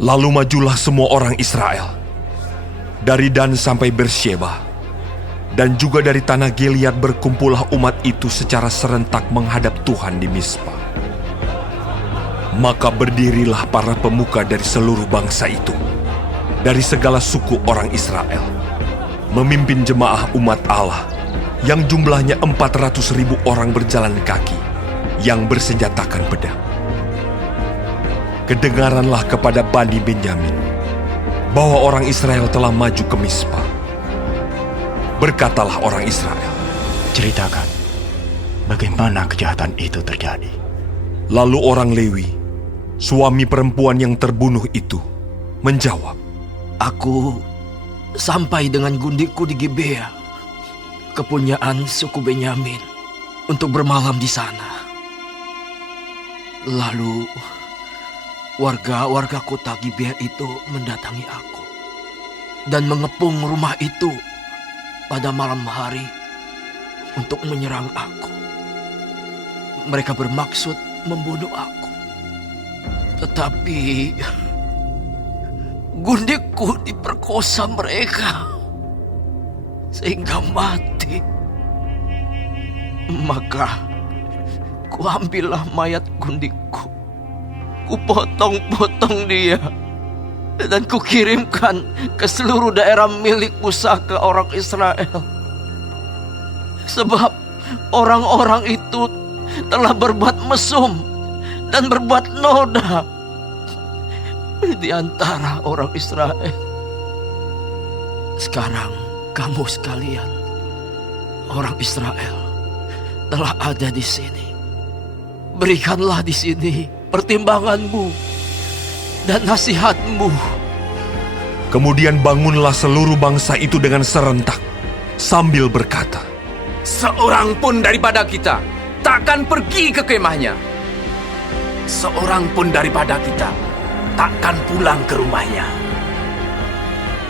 Lalu majulah semua orang Israel, dari Dan sampai Bersyeba, dan juga dari tanah Gilead berkumpullah umat itu secara serentak menghadap Tuhan di Mizpa. Maka berdirilah para pemuka dari seluruh bangsa itu, dari segala suku orang Israel, memimpin jemaah umat Allah, yang jumlahnya 400.000 orang berjalan kaki, yang bersenjatakan pedang. Kedengaranlah kepada Bani Benyamin bahwa orang Israel telah maju ke Mizpa. Berkatalah orang Israel, ceritakan bagaimana kejahatan itu terjadi. Lalu orang Lewi, suami perempuan yang terbunuh itu, menjawab, Aku sampai dengan gundikku di Gibea, kepunyaan suku Benyamin, untuk bermalam di sana. Lalu warga kota Gibea itu mendatangi aku dan mengepung rumah itu pada malam hari untuk menyerang aku. Mereka bermaksud membunuh aku. Tetapi gundikku diperkosa mereka sehingga mati. Maka kuambillah mayat gundikku, kupotong-potong dia, dan kukirimkan ke seluruh daerah milik pusaka orang Israel. Sebab orang-orang itu telah berbuat mesum dan berbuat noda di antara orang Israel. Sekarang kamu sekalian, orang Israel, telah ada di sini. Berikanlah di sini pertimbanganmu dan nasihatmu. Kemudian bangunlah seluruh bangsa itu dengan serentak, sambil berkata, Seorang pun daripada kita takkan pergi ke kemahnya. Seorang pun daripada kita takkan pulang ke rumahnya.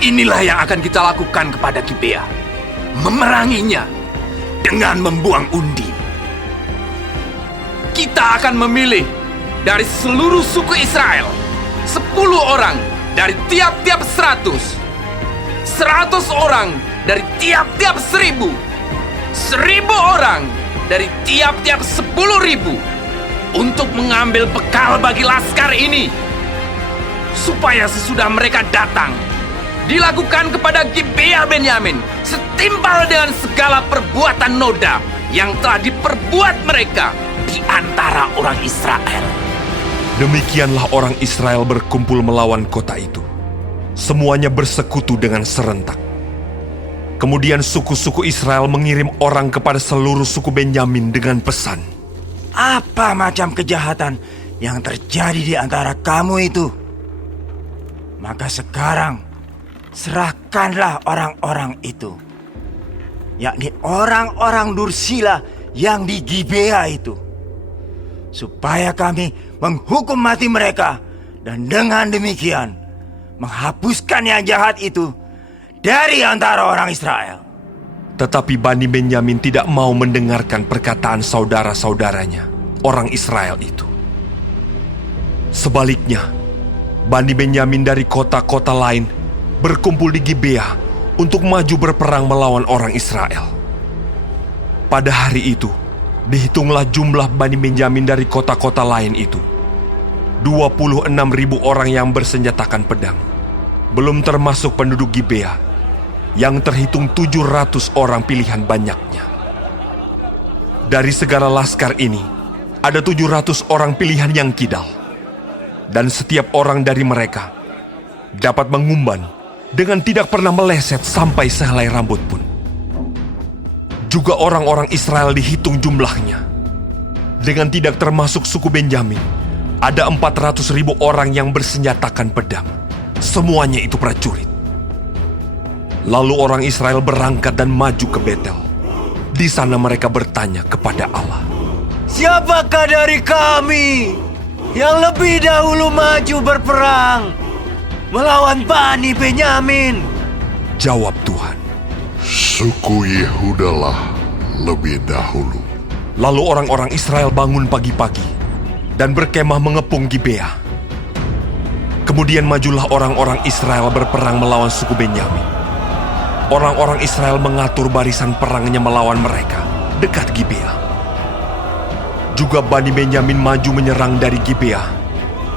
Inilah yang akan kita lakukan kepada Gibea, memeranginya dengan membuang undi. Kita akan memilih dari seluruh suku Israel 10 orang dari tiap-tiap 100, 100 orang dari tiap-tiap 1.000, 1.000 orang dari tiap-tiap 10.000 untuk mengambil bekal bagi laskar ini, supaya sesudah mereka datang dilakukan kepada Gibea Benyamin setimpal dengan segala perbuatan noda yang telah diperbuat mereka di antara orang Israel. Demikianlah orang Israel berkumpul melawan kota itu. Semuanya bersekutu dengan serentak. Kemudian suku-suku Israel mengirim orang kepada seluruh suku Benyamin dengan pesan, Apa macam kejahatan yang terjadi di antara kamu itu? Maka sekarang serahkanlah orang-orang itu, yakni orang-orang Dursila yang di Gibea itu, supaya kami menghukum mati mereka, dan dengan demikian menghapuskan yang jahat itu dari antara orang Israel. Tetapi Bani Benyamin tidak mau mendengarkan perkataan saudara-saudaranya, orang Israel itu. Sebaliknya, Bani Benyamin dari kota-kota lain berkumpul di Gibea untuk maju berperang melawan orang Israel. Pada hari itu, dihitunglah jumlah Bani Benyamin dari kota-kota lain itu, 26.000 orang yang bersenjatakan pedang, belum termasuk penduduk Gibea, yang terhitung 700 orang pilihan banyaknya. Dari segala laskar ini, ada 700 orang pilihan yang kidal, dan setiap orang dari mereka dapat mengumban dengan tidak pernah meleset sampai sehelai rambut pun. Juga orang-orang Israel dihitung jumlahnya, dengan tidak termasuk suku Benyamin, ada 400.000 orang yang bersenjatakan pedang. Semuanya itu prajurit. Lalu orang Israel berangkat dan maju ke Betel. Di sana mereka bertanya kepada Allah, Siapakah dari kami yang lebih dahulu maju berperang melawan Bani Benyamin? Jawab Tuhan, Suku Yehudalah lebih dahulu. Lalu orang-orang Israel bangun pagi-pagi dan berkemah mengepung Gibea. Kemudian majulah orang-orang Israel berperang melawan suku Benyamin. Orang-orang Israel mengatur barisan perangnya melawan mereka dekat Gibea. Juga Bani Benyamin maju menyerang dari Gibea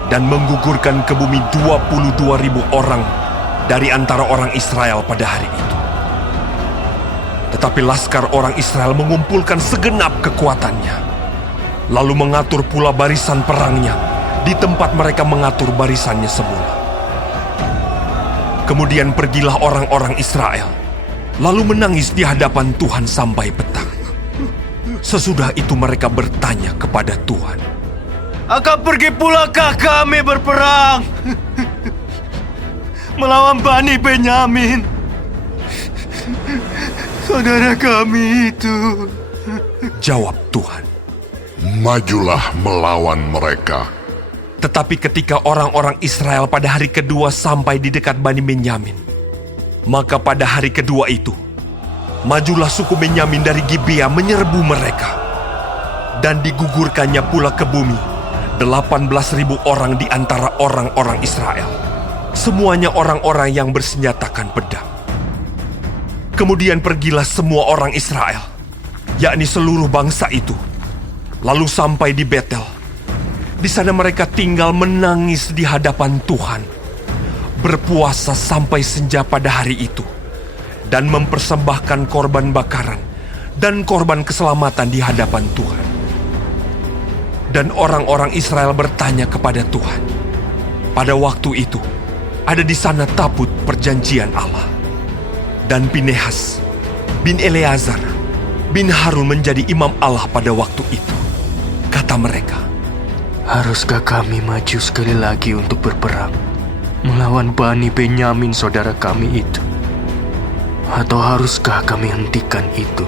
dan menggugurkan ke bumi 22.000 orang dari antara orang Israel pada hari itu. Tetapi laskar orang Israel mengumpulkan segenap kekuatannya, lalu mengatur pula barisan perangnya di tempat mereka mengatur barisannya semula. Kemudian pergilah orang-orang Israel, lalu menangis di hadapan Tuhan sampai petang. Sesudah itu mereka bertanya kepada Tuhan, Akan pergi pulakah kami berperang melawan Bani Benyamin, saudara kami itu? Jawab Tuhan. Majulah melawan mereka. Tetapi ketika orang-orang Israel pada hari kedua sampai di dekat Bani Benyamin, maka pada hari kedua itu, majulah suku Benyamin dari Gibea menyerbu mereka. Dan digugurkannya pula ke bumi 18.000 orang di antara orang-orang Israel. Semuanya orang-orang yang bersenjatakan pedang. Kemudian pergilah semua orang Israel, yakni seluruh bangsa itu, lalu sampai di Betel. Di sana mereka tinggal menangis di hadapan Tuhan, berpuasa sampai senja pada hari itu, dan mempersembahkan korban bakaran dan korban keselamatan di hadapan Tuhan. Dan orang-orang Israel bertanya kepada Tuhan. Pada waktu itu, ada di sana tabut perjanjian Allah. Dan Pinehas bin Eleazar bin Harun menjadi imam Allah pada waktu itu. Kata mereka, Haruskah kami maju sekali lagi untuk berperang melawan Bani Benyamin saudara kami itu? Atau haruskah kami hentikan itu?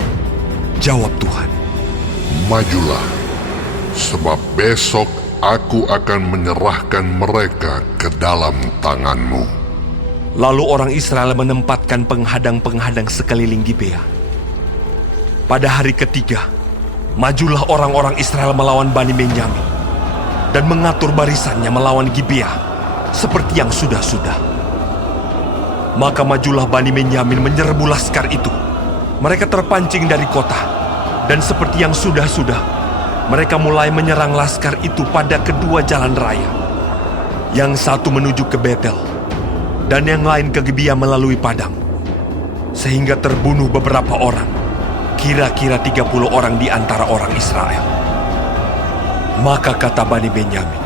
jawab Tuhan, Majulah, sebab besok aku akan menyerahkan mereka ke dalam tanganmu. Lalu orang Israel menempatkan penghadang-penghadang sekeliling Gibea. Pada hari ketiga, majulah orang-orang Israel melawan Bani Benyamin dan mengatur barisannya melawan Gibea seperti yang sudah-sudah. Maka majulah Bani Benyamin menyerbu laskar itu. Mereka terpancing dari kota, dan seperti yang sudah-sudah, mereka mulai menyerang laskar itu pada kedua jalan raya. Yang satu menuju ke Betel, dan yang lain ke Gibea melalui padang. Sehingga terbunuh beberapa orang, kira-kira 30 orang di antara orang Israel. Maka kata Bani Benyamin,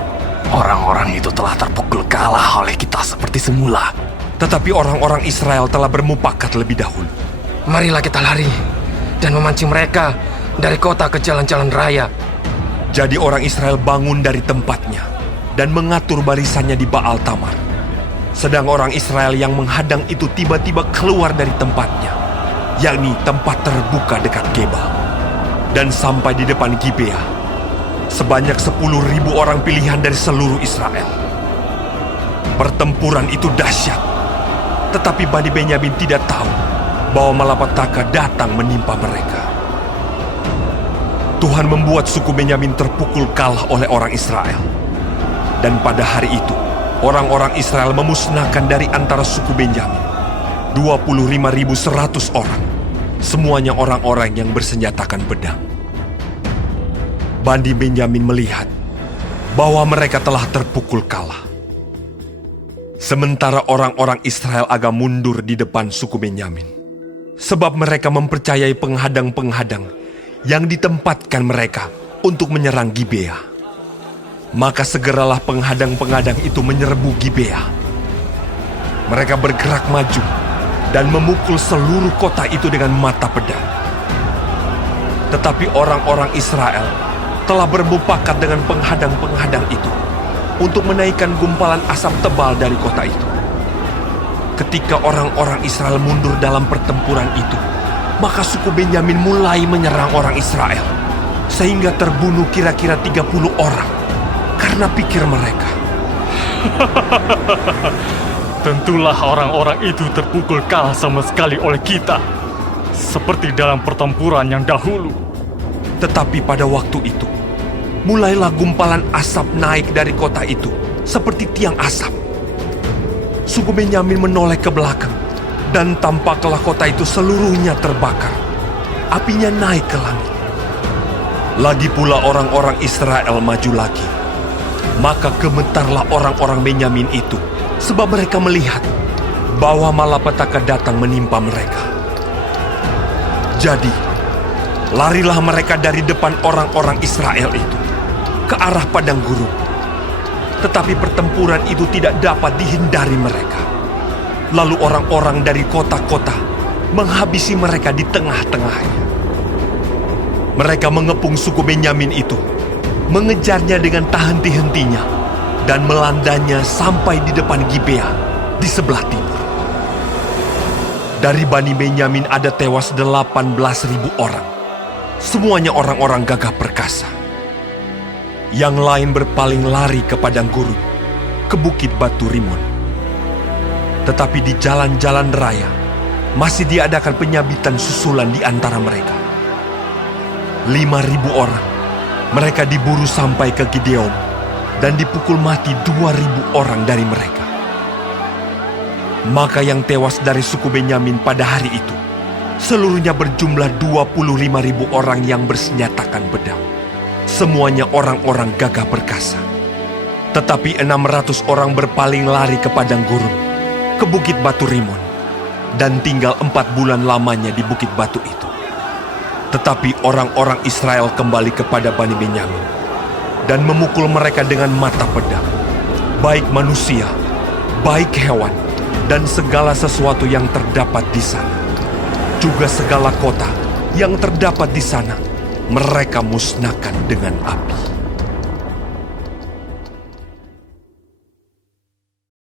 Orang-orang itu telah terpukul kalah oleh kita seperti semula. tetapi orang-orang Israel telah bermufakat lebih dahulu. Marilah kita lari dan memancing mereka dari kota ke jalan-jalan raya. Jadi orang Israel bangun dari tempatnya dan mengatur barisannya di Baal Tamar. Sedang orang Israel yang menghadang itu tiba-tiba keluar dari tempatnya, yakni tempat terbuka dekat Geba, dan sampai di depan Gibea. Sebanyak 10.000 orang pilihan dari seluruh Israel. Pertempuran itu dahsyat, tetapi Bani Benyamin tidak tahu bahwa malapetaka datang menimpa mereka. Tuhan membuat suku Benyamin terpukul kalah oleh orang Israel. Dan pada hari itu, orang-orang Israel memusnahkan dari antara suku Benyamin 25.100 orang. Semuanya orang-orang yang bersenjatakan pedang. Bani Benyamin melihat bahwa mereka telah terpukul kalah. Sementara orang-orang Israel agak mundur di depan suku Benyamin, sebab mereka mempercayai penghadang-penghadang yang ditempatkan mereka untuk menyerang Gibea. Maka segeralah penghadang-penghadang itu menyerbu Gibea. Mereka bergerak maju dan memukul seluruh kota itu dengan mata pedang. Tetapi orang-orang Israel telah bermufakat dengan penghadang-penghadang itu untuk menaikkan gumpalan asap tebal dari kota itu. Ketika orang-orang Israel mundur dalam pertempuran itu, maka suku Benyamin mulai menyerang orang Israel, sehingga terbunuh kira-kira 30 orang, karena pikir mereka, Tentulah orang-orang itu terpukul kalah sama sekali oleh kita, seperti dalam pertempuran yang dahulu. Tetapi pada waktu itu, mulailah gumpalan asap naik dari kota itu, seperti tiang asap, suku Benyamin menoleh ke belakang, dan tampaklah kota itu seluruhnya terbakar. Apinya naik ke langit. Lagi pula orang-orang Israel maju lagi. Maka gemetarlah orang-orang Benyamin itu, sebab mereka melihat bahwa malapetaka datang menimpa mereka. Jadi, larilah mereka dari depan orang-orang Israel itu ke arah padang gurun. Tetapi pertempuran itu tidak dapat dihindari mereka. Lalu orang-orang dari kota-kota menghabisi mereka di tengah-tengahnya. Mereka mengepung suku Benyamin itu, mengejarnya dengan tak henti-hentinya, dan melandanya sampai di depan Gibea di sebelah timur. Dari Bani Benyamin ada tewas 18.000 orang. Semuanya orang-orang gagah perkasa. Yang lain berpaling lari ke padang gurun, ke bukit batu Rimon. Tetapi di jalan-jalan raya masih diadakan penyabitan susulan di antara mereka. 5.000 orang. Mereka diburu sampai ke Gideon dan dipukul mati 2.000 orang dari mereka. Maka yang tewas dari suku Benyamin pada hari itu seluruhnya berjumlah 25.000 orang yang bersenjatakan pedang. Semuanya orang-orang gagah perkasa. Tetapi 600 orang berpaling lari ke padang gurun, ke bukit batu Rimon, dan tinggal 4 bulan lamanya di bukit batu itu. Tetapi orang-orang Israel kembali kepada Bani Benyamin dan memukul mereka dengan mata pedang, baik manusia, baik hewan, dan segala sesuatu yang terdapat di sana. Juga segala kota yang terdapat di sana mereka musnahkan dengan api.